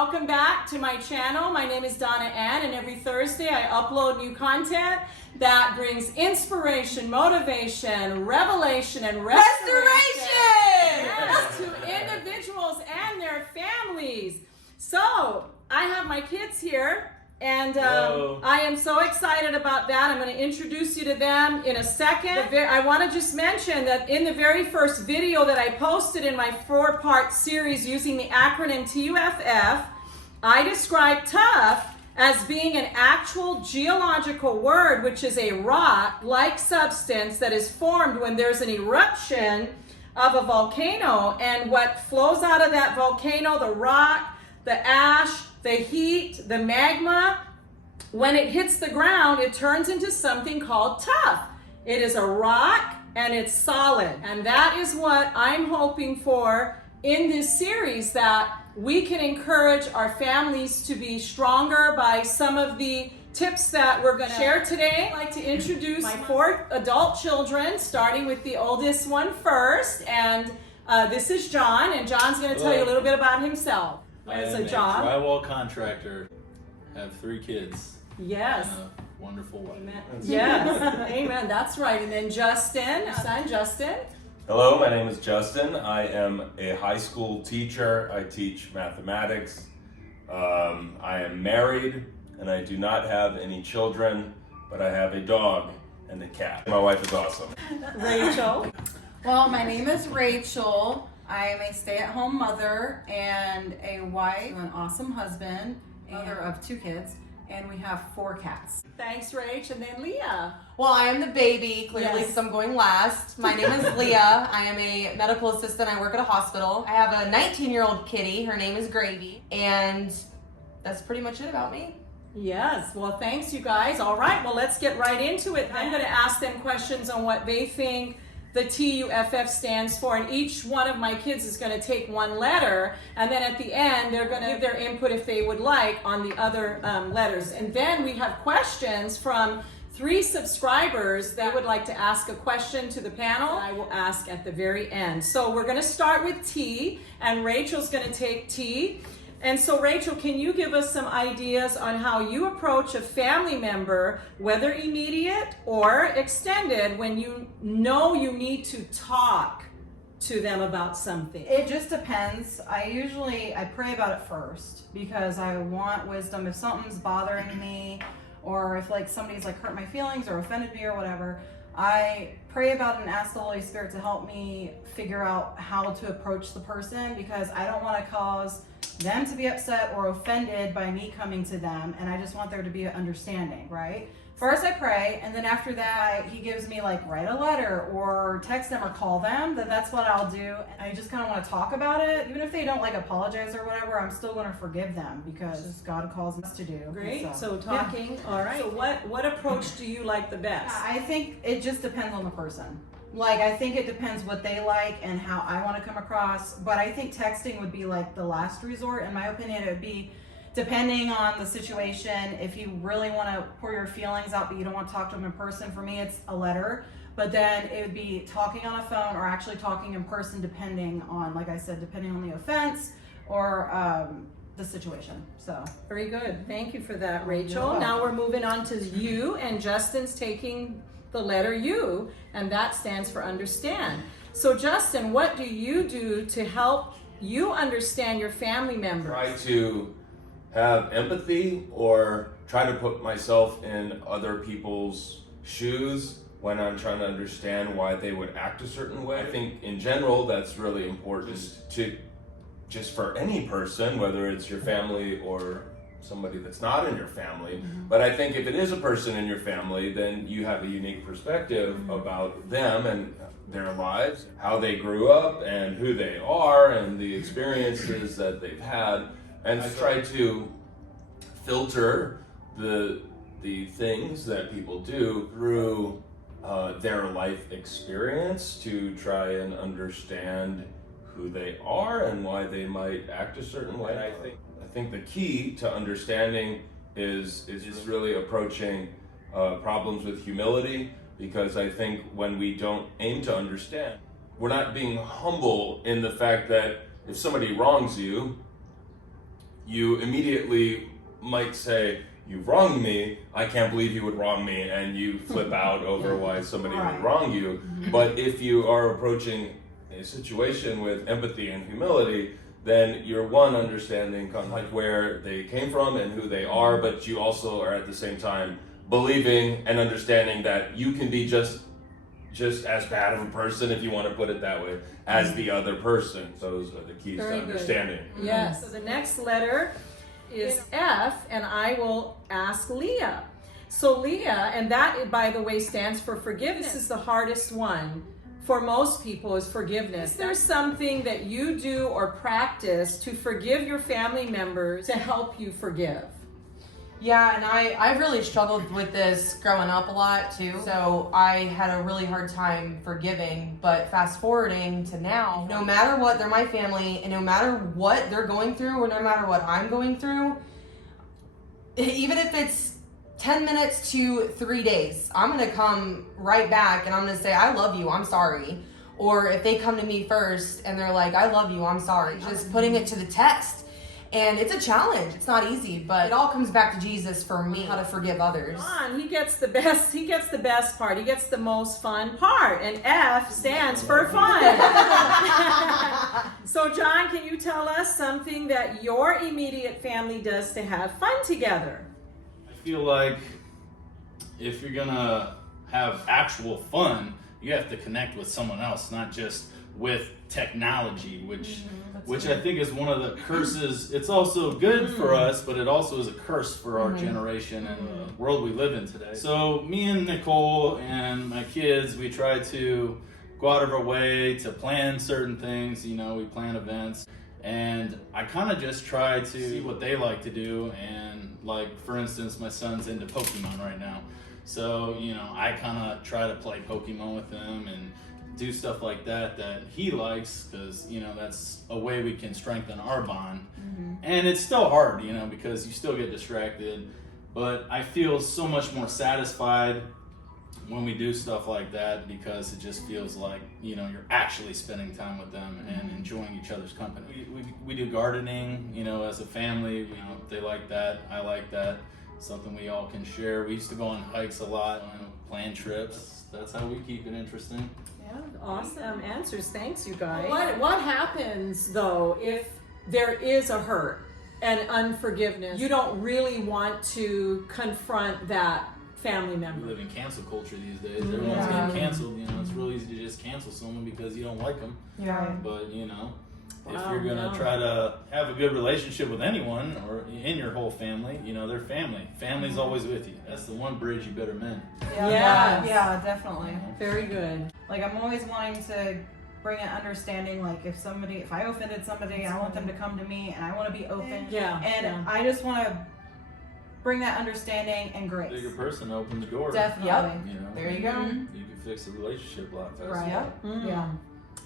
welcome back to my channel. My name is Donna Ann, and every Thursday I upload new content that brings inspiration, motivation, revelation, and restoration yes, to individuals and their families. So I have my kids here, and I am so excited about that. I'm going to introduce you to them in a second. I want to just mention that in the very first video that I posted in my 4-part series using the acronym TUFF, I described TUFF as being an actual geological word, which is a rock-like substance that is formed when there's an eruption of a volcano. And what flows out of that volcano, the rock, the ash, the heat, the magma, when it hits the ground, it turns into something called TUFF. It is a rock and it's solid. And that is what I'm hoping for in this series, that we can encourage our families to be stronger by some of the tips that we're going to share today. I'd like to introduce my 4 adult children, starting with the oldest one first. And this is John, and John's going to tell you a little bit about himself. I am a drywall contractor. I have 3 kids. Yes. And a wonderful wife. Amen. Yes. Amen. That's right. And then Justin, our son Justin. Hello, my name is Justin. I am a high school teacher. I teach mathematics. I am married, and I do not have any children, but I have a dog and a cat. My wife is awesome. Rachel. Well, my name is Rachel. I am a stay-at-home mother and a wife, an awesome husband, mother of 2 kids, and we have 4 cats. Thanks, Rach. And then Leah. Well, I am the baby, clearly, because I'm going last. My name is Leah. I am a medical assistant. I work at a hospital. I have a 19-year-old kitty. Her name is Gravy. And that's pretty much it about me. Yes. Well, thanks, you guys. All right. Well, let's get right into it. I'm going to ask them questions on what they think the TUFF stands for, and each one of my kids is going to take 1 letter, and then at the end they're going to give their input, if they would like, on the other letters. And then we have questions from 3 subscribers that would like to ask a question to the panel. I will ask at the very end. So we're going to start with T, and Rachel's going to take T. And so, Rachel, can you give us some ideas on how you approach a family member, whether immediate or extended, when you know you need to talk to them about something? It just depends. I pray about it first because I want wisdom. If something's bothering me, or if like somebody's like hurt my feelings or offended me or whatever, I pray about it and ask the Holy Spirit to help me figure out how to approach the person, because I don't want to cause them to be upset or offended by me coming to them, and I just want there to be an understanding, right? First I pray, and then after that he gives me like write a letter or text them or call them, then that's what I'll do. And I just kind of want to talk about it. Even if they don't like apologize or whatever, I'm still going to forgive them because God calls us to do. Great. So talking. Yeah. All right. So what approach do you like the best? I think it just depends on the person. Like, I think it depends what they like and how I want to come across, but I think texting would be like the last resort. In my opinion, it would be depending on the situation. If you really want to pour your feelings out but you don't want to talk to them in person, for me it's a letter. But then it would be talking on a phone or actually talking in person, depending on, like I said, depending on the offense or the situation. So very good. Thank you for that, Rachel. Now we're moving on to U, and Justin's taking the letter U, and that stands for understand. So Justin, what do you do to help you understand your family members? Try to have empathy, or try to put myself in other people's shoes when I'm trying to understand why they would act a certain way. I think in general that's really important to just for any person, whether it's your family or somebody that's not in your family. But I think if it is a person in your family, then you have a unique perspective about them and their lives, how they grew up and who they are and the experiences that they've had. And I try to filter the things that people do through their life experience to try and understand who they are and why they might act a certain way. And I think the key to understanding is just really approaching problems with humility, because I think when we don't aim to understand, we're not being humble in the fact that if somebody wrongs you, you immediately might say, "You've wronged me. I can't believe you would wrong me," and you flip out over why somebody would wrong you. But if you are approaching a situation with empathy and humility, then you're understanding kind of like where they came from and who they are, but you also are at the same time believing and understanding that you can be just as bad of a person, if you want to put it that way, as the other person. Those are the keys to understanding. Yes. So the next letter is F, and I will ask Leah. So Leah, and that, by the way, stands for forgiveness. This is the hardest one for most people, is forgiveness. Is there something that you do or practice to forgive your family members to help you forgive? Yeah, and I really struggled with this growing up a lot too. So I had a really hard time forgiving, but fast forwarding to now, no matter what, they're my family, and no matter what they're going through or no matter what I'm going through, even if it's 10 minutes to 3 days, I'm gonna come right back and I'm gonna say, "I love you, I'm sorry." Or if they come to me first and they're like, "I love you, I'm sorry." Just putting it to the test. And it's a challenge. It's not easy, but it all comes back to Jesus for me, how to forgive others. John, he gets the best part. He gets the most fun part. And F stands for fun. So John, can you tell us something that your immediate family does to have fun together? I feel like if you're gonna have actual fun, you have to connect with someone else, not just with technology, which I think is one of the curses. It's also good for us, but it also is a curse for our generation and the world we live in today. So me and Nicole and my kids, we try to go out of our way to plan certain things. You know, we plan events, and I kind of just try to see what they like to do. And like, for instance, my son's into Pokemon right now. So, you know, I kind of try to play Pokemon with him and do stuff like that he likes, because, you know, that's a way we can strengthen our bond. And it's still hard, you know, because you still get distracted, but I feel so much more satisfied when we do stuff like that, because it just feels like, you know, you're actually spending time with them and enjoying each other's company. We do gardening, you know, as a family. You know, they like that, I like that. Something we all can share. We used to go on hikes a lot, plan trips. That's how we keep it interesting. Yeah, awesome answers. Thanks, you guys. What happens, though, if there is a hurt and unforgiveness? You don't really want to confront that family member. We live in cancel culture these days. Everyone's getting canceled. You know, it's real easy to just cancel someone because you don't like them. Yeah. But, you know, if you're going to try to have a good relationship with anyone or in your whole family, you know, they're family. Family's always with you. That's the one bridge you better mend. Yeah, definitely. Very good. Like, I'm always wanting to bring an understanding. Like, if I offended somebody, I want them to come to me, and I want to be open. And I just want to bring that understanding and grace. Bigger person open the door. Definitely. Yep. You know, There you go. You can fix the relationship a lot faster. Right. Yeah.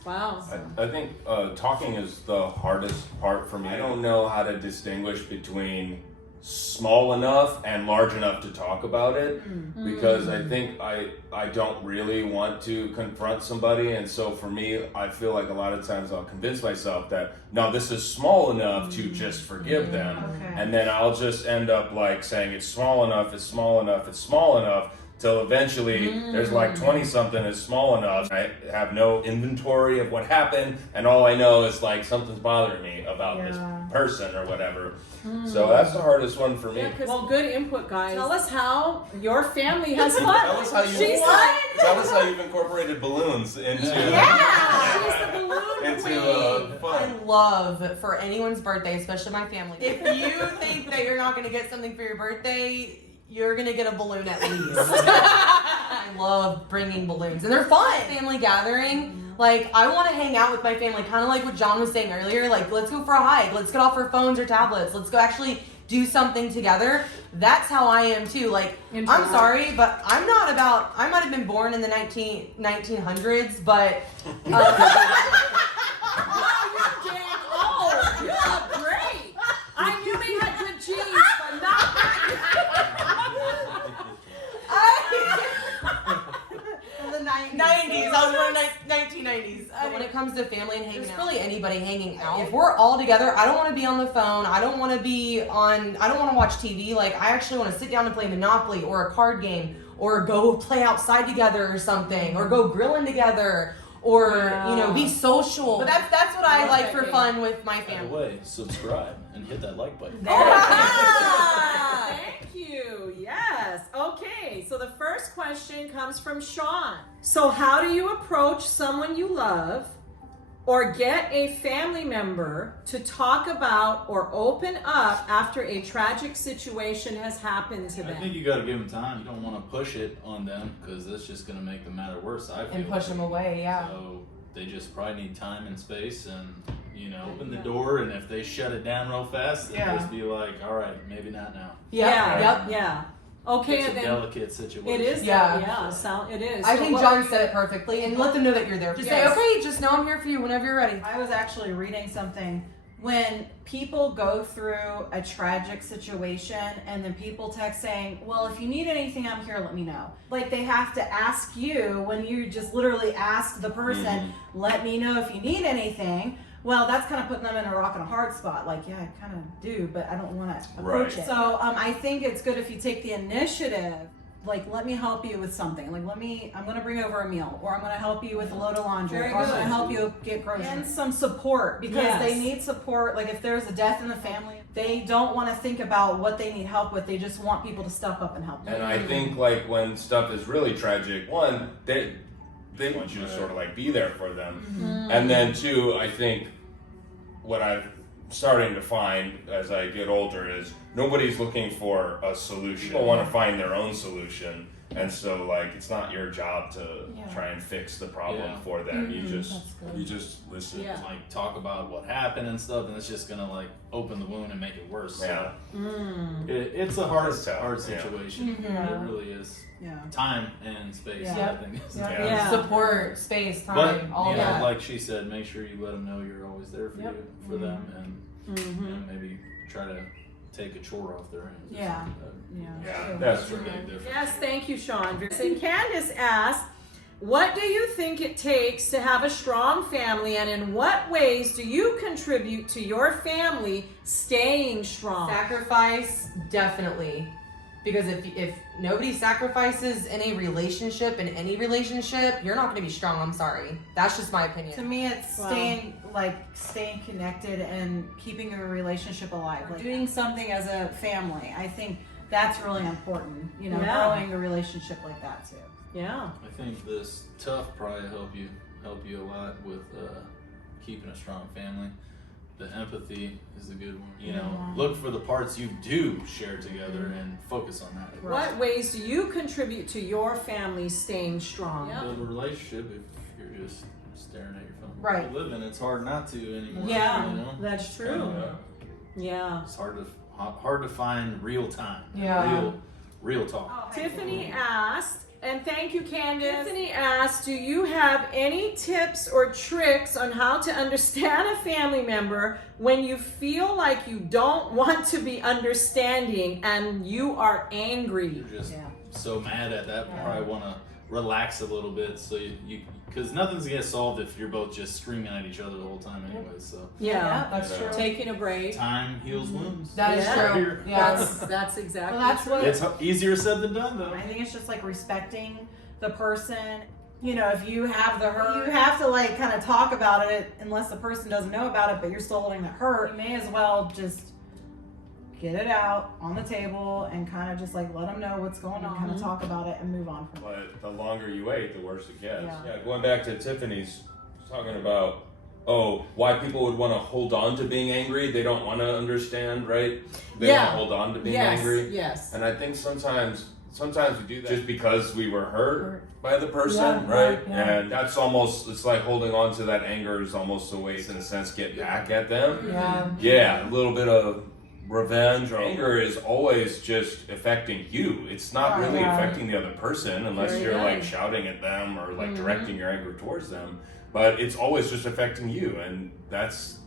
Wow. I think talking is the hardest part for me. I don't know how to distinguish between small enough and large enough to talk about it, because I think I don't really want to confront somebody, and so for me, I feel like a lot of times I'll convince myself that no, this is small enough to just forgive them, and then I'll just end up like saying it's small enough, it's small enough, it's small enough, till eventually there's like 20 something is small enough. I have no inventory of what happened, and all I know is like something's bothering me about this person or whatever. So that's the hardest one for me. Well, good input, guys. Tell us how your family has fun. Tell us how you've incorporated balloons into She's the balloon queen. fun. I love for anyone's birthday, especially my family. If you think that you're not going to get something for your birthday, you're going to get a balloon at least. I love bringing balloons, and they're fun. Family gathering. Like, I want to hang out with my family, kind of like what John was saying earlier. Like, let's go for a hike. Let's get off our phones or tablets. Let's go actually do something together. That's how I am too. Like, I'm sorry, but I might have been born in the 1900s, but Wow, you're dang old. You look great. I knew they had good genes, but not the 90s. I was born in 1990s. But when it comes to family and hanging out, really anybody hanging out, if we're all together, I don't want to be on the phone. I don't want to watch TV. Like, I actually want to sit down and play Monopoly or a card game or go play outside together or something or go grilling together or, be social. But that's what I like for fun with my By the family. way, subscribe and hit that like button. Thank you. Yes. Okay. So the first question comes from Sean. So how do you approach someone you love or get a family member to talk about or open up after a tragic situation has happened to I them? think you got to give them time. You don't want to push it on them because that's just going to make the matter worse. I feel And push them away, yeah. So they just probably need time and space, and open the door. And if they shut it down real fast, then just be like, all right, maybe not now. Yeah. Okay, It's and a then delicate situation. it is. Yeah. It is. I So think what John were you- said it perfectly, and let them know that you're there. Just say, Yes. okay, just know I'm here for you whenever you're ready. I was actually reading something. When people go through a tragic situation and then people text saying, well, if you need anything, I'm here, let me know. Like, they have to ask you when you just literally ask the person, let me know if you need anything. Well, that's kind of putting them in a rock and a hard spot. Like, yeah, I kind of do, but I don't want to approach Right. it. So I think it's good if you take the initiative. Like, let me help you with something. Like, I'm going to bring over a meal, or I'm going to help you with a load of laundry, Very or I'm good. going to help you get groceries. And some support, because Yes. they need support. Like, if there's a death in the family, they don't want to think about what they need help with. They just want people to step up and help them. And I think like when stuff is really tragic, one, they want you to sort of like be there for them. And then two, I think what I'm starting to find as I get older is nobody's looking for a solution. People want to find their own solution. And so like it's not your job to try and fix the problem for them. You just listen. Yeah. Like talk about what happened and stuff, and it's just gonna like open the wound and make it worse. Yeah. So it's a hard It's tough, hard yeah. situation. It really is. Yeah. Time and space, Yeah. I think. Is Yeah. the- Yeah. Support, space, time, But all you know, that. like she said, make sure you let them know you're always there for them, and maybe try to take a chore off their hands. or Yeah. something. Yeah, that's a true. big difference. Yes, thank you, Sean. And Candace asked, what do you think it takes to have a strong family, and in what ways do you contribute to your family staying strong? Sacrifice, definitely. Because if nobody sacrifices in a relationship, you're not going to be strong. I'm sorry. That's just my opinion. To me, it's Wow. staying connected and keeping a relationship alive. Like doing something as a family. I think that's really important. Yeah. Growing a relationship like that too. Yeah. I think this TUFF probably help you a lot with keeping a strong family. The empathy is a good one. Look for the parts you do share together and focus on that. What ways do you contribute to your family staying strong? Build a relationship if you're just staring at your phone. Right. For a living, it's hard not to anymore. Yeah, You know? that's true. Yeah. It's hard to find real time. Yeah. Real talk. Tiffany asked, and thank you, Candace. Tiffany asked, do you have any tips or tricks on how to understand a family member when you feel like you don't want to be understanding and you are angry? You're just so mad at that. Probably want to relax a little bit, so you because nothing's gonna get solved if you're both just screaming at each other the whole time anyway. So Yeah, that's true. taking a break. time heals wounds. That is Yeah. true. Yeah. That's exactly Well, that's true. what It's easier said than done, though. I think it's just like respecting the person. If you have the hurt, you have to like kind of talk about it unless the person doesn't know about it, but you're still holding the hurt. You may as well just get it out on the table and kind of just like let them know what's going on, kind of talk about it and move on from it. But the longer you wait, the worse it gets. Yeah. Going back to Tiffany's talking about, why people would want to hold on to being angry. They don't want to understand, right? They want to hold on to being angry. Yes. And I think sometimes we do that just because we were hurt by the person, right? And that's almost, it's like holding on to that anger is almost a way to, in a sense, get back at them. Yeah, a little bit of revenge or anger is always just affecting you. It's not really affecting the other person unless Very you're good. like shouting at them or like directing your anger towards them. But it's always just affecting you, and that's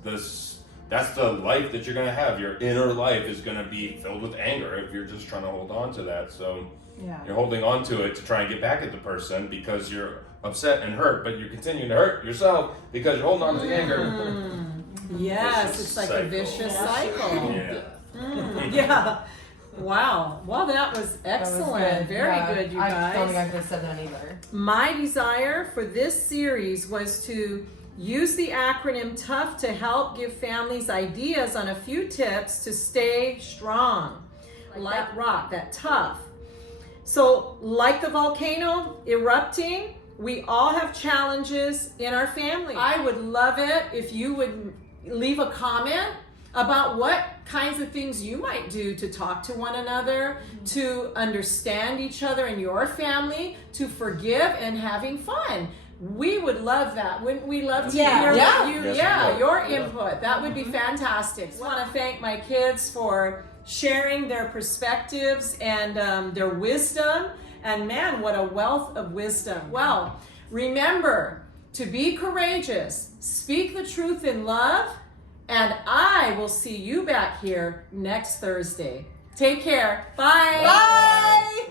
that's the life that you're going to have. Your inner life is going to be filled with anger if you're just trying to hold on to that. So Yeah. you're holding on to it to try and get back at the person because you're upset and hurt, but you're continuing to hurt yourself because you're holding on to the anger. Yes, Vicious it's like a cycle. vicious Yeah. cycle. Yeah. Yeah. Wow. Well, that was That was excellent. good. Very Yeah, good, you I don't think I guys. could have said that either. My desire for this series was to use the acronym TUFF to help give families ideas on a few tips to stay strong. Like rock, that tough. So, like the volcano erupting, we all have challenges in our family. I would love it if you would leave a comment about what kinds of things you might do to talk to one another, to understand each other and your family, to forgive and having fun. We would love that. Wouldn't we love to Yeah. hear Yeah. what you, Yes, yeah, we would. your Yeah. input. That would be fantastic. I want to thank my kids for sharing their perspectives and their wisdom. And man, what a wealth of wisdom. Well, remember to be courageous, speak the truth in love, and I will see you back here next Thursday. Take care. Bye. Bye.